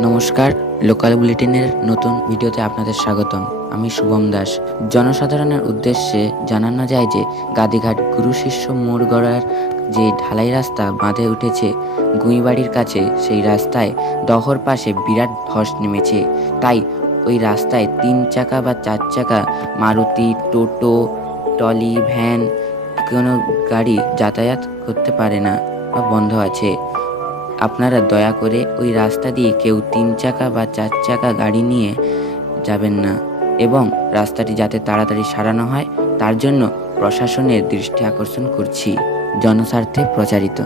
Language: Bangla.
নমস্কার, লোকাল বুলেটিনের নতুন ভিডিওতে আপনাদের স্বাগতম। আমি শুভম দাস। জনসাধারণের উদ্দেশ্যে জানানো যায় যে, গাদিঘাট গুরু শিষ্য মোড় গড়ার যে ঢালাই রাস্তা বাঁধে উঠেছে গুঁইবাড়ির কাছে, সেই রাস্তায় দহর পাশে বিরাট ধস নেমেছে। তাই ওই রাস্তায় তিন চাকা বা চার চাকা, মারুতি, টোটো টলি ভ্যান, কোনো গাড়ি যাতায়াত করতে পারে না বা বন্ধ আছে। আপনারা দয়া করে ওই রাস্তা দিয়ে কেউ তিন চাকা বা চার চাকা গাড়ি নিয়ে যাবেন না এবং রাস্তাটি যাতে তাড়াতাড়ি সারানো হয়, তার জন্য প্রশাসনের দৃষ্টি আকর্ষণ করছি। জনস্বার্থে প্রচারিত।